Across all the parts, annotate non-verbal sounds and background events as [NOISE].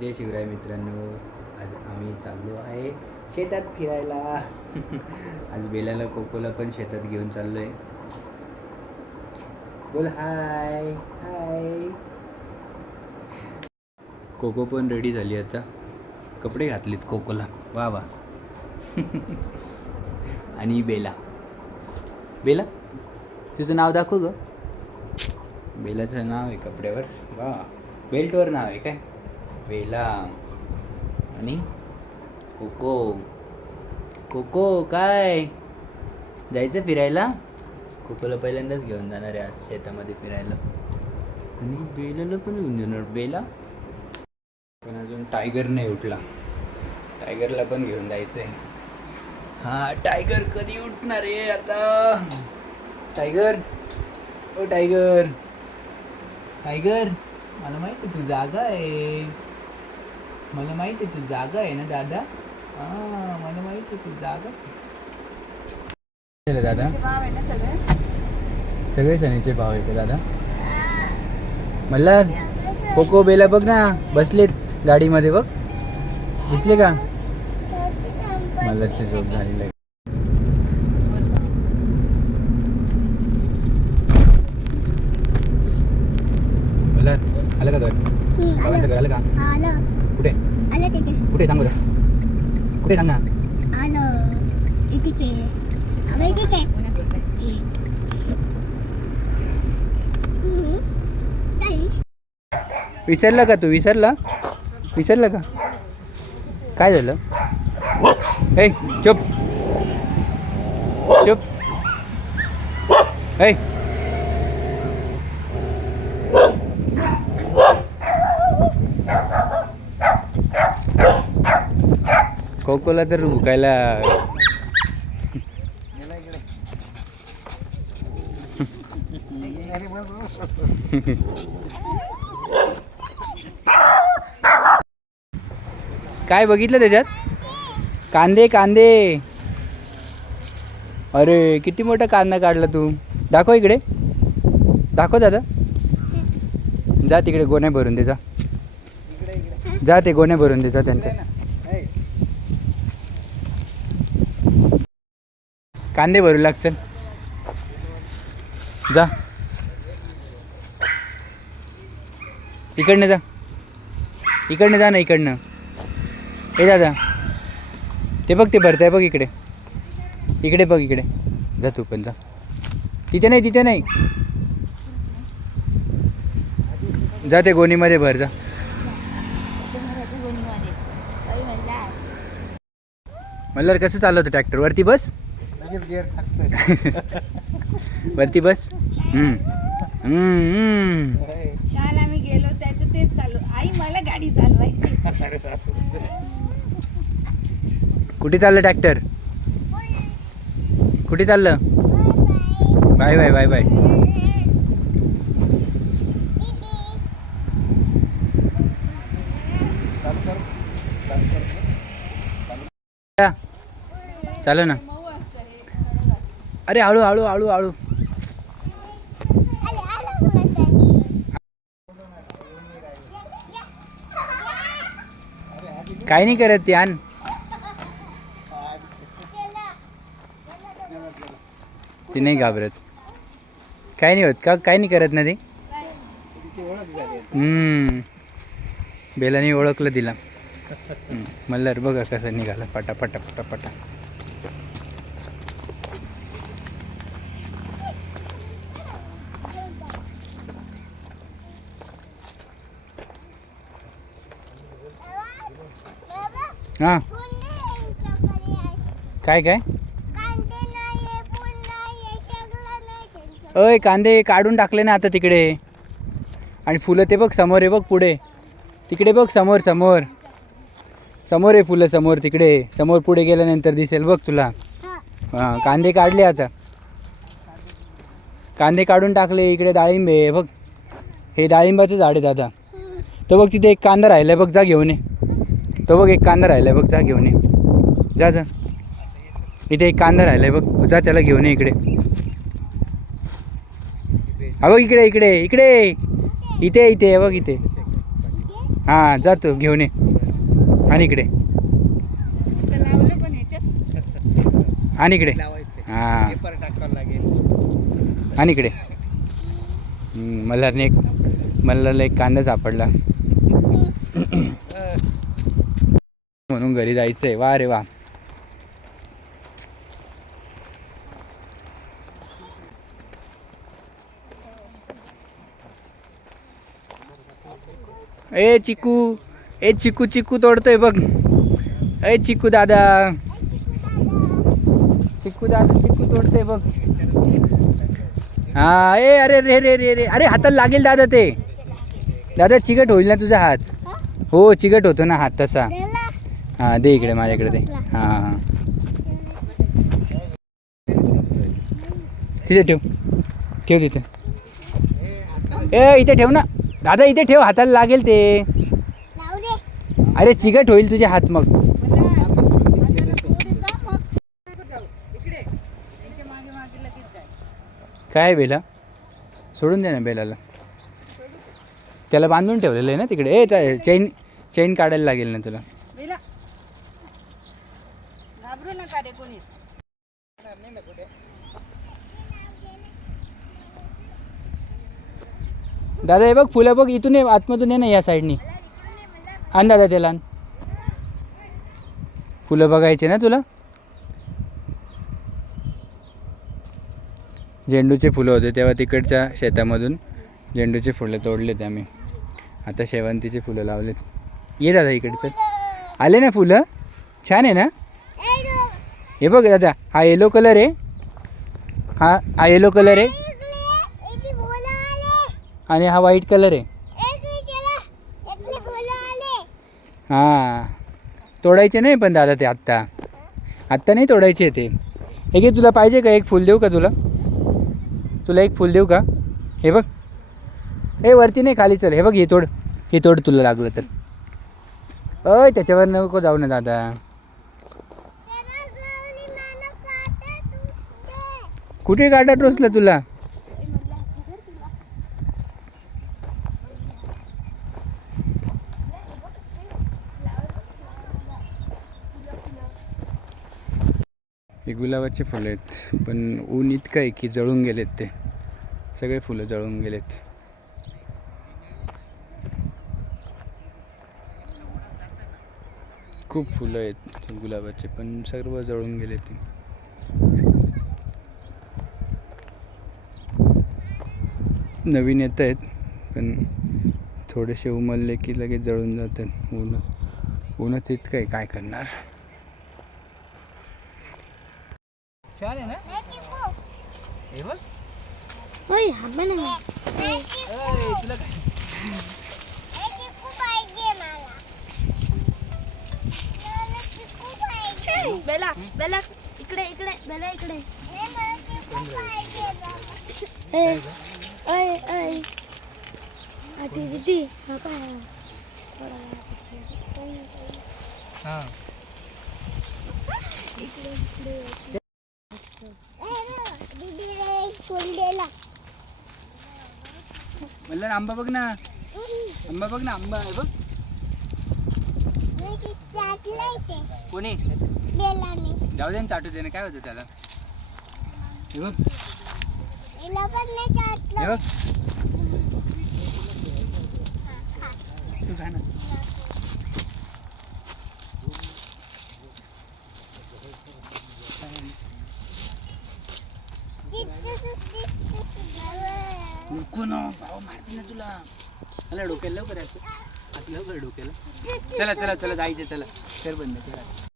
जय शिवराय मित्रांनो. आज आम्ही चाललो आहे शेतात फिरायला. [LAUGHS] आज बेलाला कोकोला पण शेतात घेऊन चाललो आहे बोल हाय हाय. कोको पण रेडी झाली आता. कपडे घातलेत कोकोला. वा वा. [LAUGHS] आणि बेला. बेला? तुझं नाव दाखव ग. बेलाचं नाव आहे कपड्यावर. वा. बेल्टवर नाव आहे काय? बेला आणि कोको. कोको काय? जायचं फिरायला? कोकोला पहिल्यांदाच घेऊन जाणार आहे आज शेतामध्ये फिरायला. आणि बेलाला पण घेऊन जाणार. बेला? पण अजून टायगर नाही उठला. टायगरला पण घेऊन जायचं आहे हा टायगर कधी उठणार आहे आता? टायगर ओ टायगर टायगर मला माहिती आहे तू जागा आहे. मला माहिती आहे तू जागा आहे ना दादा? हा मला माहिती आहे तू जागा दादा. सगळे? सणीचे भाव आहे का दादा. मल्हार कोको बेला बघ ना बसलेत गाडीमध्ये बघ. दिसले का? मल्हारची झोप झालेली आहे. मल्हार आलं का घर आलं का? आलं. कुठे सांग बरं कुठे सांग ना आलं. इथेच आहे. अगं इथेच आहे. हम्म. जाईस? विसरला का तू? विसरला? विसरला का? काय झालं? ए चुप. चुप. ए कोकोला तर भुकायला काय बघितलं त्याच्यात? कांदे कांदे. अरे किती मोठा कांदा काढला तू? दाखव इकडे. दाखव दादा. जा तिकडे गोण्या भरून दे जा. जा ते गोण्या भरून दे जा त्यांच्या. कांदे भरू लागतील. जा. इकडनं जा. इकडनं जा ना इकडनं. ए दादा. ते बघ ते भरताय बघ इकडे. इकडे बघ इकडे. जा तू पण जा. तिथे नाही तिथे नाही. जा ते गोणीमध्ये भर जा. मल्हार कसं चालवतं ट्रॅक्टर [LAUGHS] वरती बस वरती बस. हम्म. हम्म, हम्म. काल आम्ही गेलो त्याचं तेच चालू. आई मला गाडी चालवायची. कुठे चाललं ट्रॅक्टर? कुठे चाललं? Bye bye bye bye. चाल ना. अरे हळू हळू हळू हळू काय नाही करत ते आण. ती नाही घाबरत. काय नाही होत का? काय नाही करत ना ते? हम्म. बेलाने ओळखलं तिला. हम्म. मल्हार बघा कसं निघालं. पटा पटा पटा पटा हां. काय काय? अय कांदे काढून टाकले ना आता तिकडे. आणि फुलं ते बघ समोर आहे बघ पुढे. तिकडे बघ समोर समोर. समोर आहे फुलं समोर तिकडे. समोर पुढे गेल्यानंतर दिसेल बघ तुला. हां कांदे काढले आता. कांदे काढून टाकले इकडे डाळिंब आहे बघ. हे डाळिंबाचं झाड आहे दादा तर बघ तिथे एक कांदा राहिला आहे बघ जा घेऊन ये. तो बघ एक कांदा राहिला आहे बघ जा घेऊन ये. जा जा. इथे एक कांदा राहिलाय बघ. जा त्याला घेऊन ये इकडे. हा बघ इकडे इकडे इकडे. इथे इथे बघ इथे. हां जातो घेऊन ये. आणि इकडे. पण आणि इकडे. हा. हां आणि इकडे. मल्हारने एक मल्हारला एक कांदा सापडला. म्हणून घरी जायचं आहे वा रे वा. ए चिकू ए चिकू चिकू तोडतोय बघ. ए चिकू दादा. चिकू दादा चिकू तोडतोय बघ. हा ए अरे रे रे रे रे. अरे हाताला लागेल दादा ते. दादा चिकट होईल ना तुझा हात? हो? चिकट होतो ना हात तसा. हां दे इकडे माझ्याकडे दे. हां हां तिथे ठेव. ठेव तिथे. ए इथे ठेव ना. दादा इथे ठेव हाताला लागेल ते. अरे चिकट होईल तुझे हात मग. काय बेला? सोडून दे ना बेलाला. त्याला बांधून ठेवलेलं आहे ना तिकडे. ए चैन चैन काढायला लागेल ना तुला. बेला कोणी दादा हे बघ फुलं बघ इथून ये आतमधून ये ना या साईडनी आण दादा त्याला फुलं बघायचे ना तुला? झेंडूचे फुलं होते तेव्हा तिकडच्या शेतामधून झेंडूचे फुलं तोडलेत आम्ही. आता शेवंतीचे फुलं लावलेत. ये दादा इकडचं. आले ना फुलं? छान आहे ना? हे बघ दादा हा येलो कलर आहे. हा हा येलो कलर आहे. आणि हा व्हाईट कलर आहे. हां. तोडायचे नाही पण दादा ते आत्ता. आत्ता नाही तोडायचे ते. हे घे तुला पाहिजे का? एक फुल देऊ का तुला? तुला एक फुल देऊ का? हे बघ. हे वरती नाही खाली चल. हे बघ हे तोड. हे तोड तुला लागलं तर. अय त्याच्यावर नको जाऊ ना दादा. कुठे काटा टोचला तुला? हे गुलाबाचे फुलं आहेत पण ऊन इतकं आहे की जळून गेलेत ते. सगळे फुलं जळून गेलेत. खूप फुलं आहेत गुलाबाचे पण सर्व जळून गेले ते. नवीन येत आहेत पण थोडेसे उमलले की लगेच जळून जातात. ऊन ऊनच इतकं आहे काय करणार? हे बेला बेला इकडे इकडे बेला इकडे. ओय ओय आती दीदी पाय हां फुल दिला म्हणलं आंबा बघ ना आंबा बघ ना आंबा आहे बघ कोणी जाऊ दे ना चाटू दे ना काय होतं त्याला हे बघ हिला पण नाही हे चाटलं बघ तू खा ना. नको ना भाऊ मारते ना तुला. मला डोक्याला लवकर यायचं. आता लवकर डोक्याला. चला चला चला जायचं चला. कर बंद करा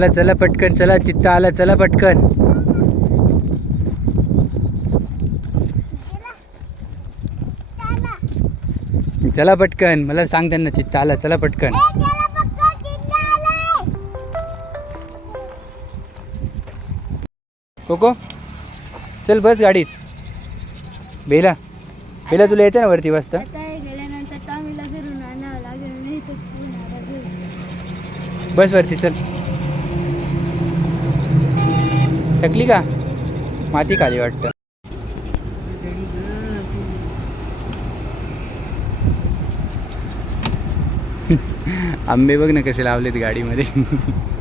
चला चला पटकन चला चित्त आला चला पटकन. चला पटकन मला सांग त्यांना चित्त आला चला पटकन. कोको चल बस गाडीत. बेला बेला तुला येते ना वरती वाजता बस वरती चल. थकली का? माती खाली वाटतं. [LAUGHS] आंबे बघ ना कसे लावलेत गाडीमध्ये. [LAUGHS]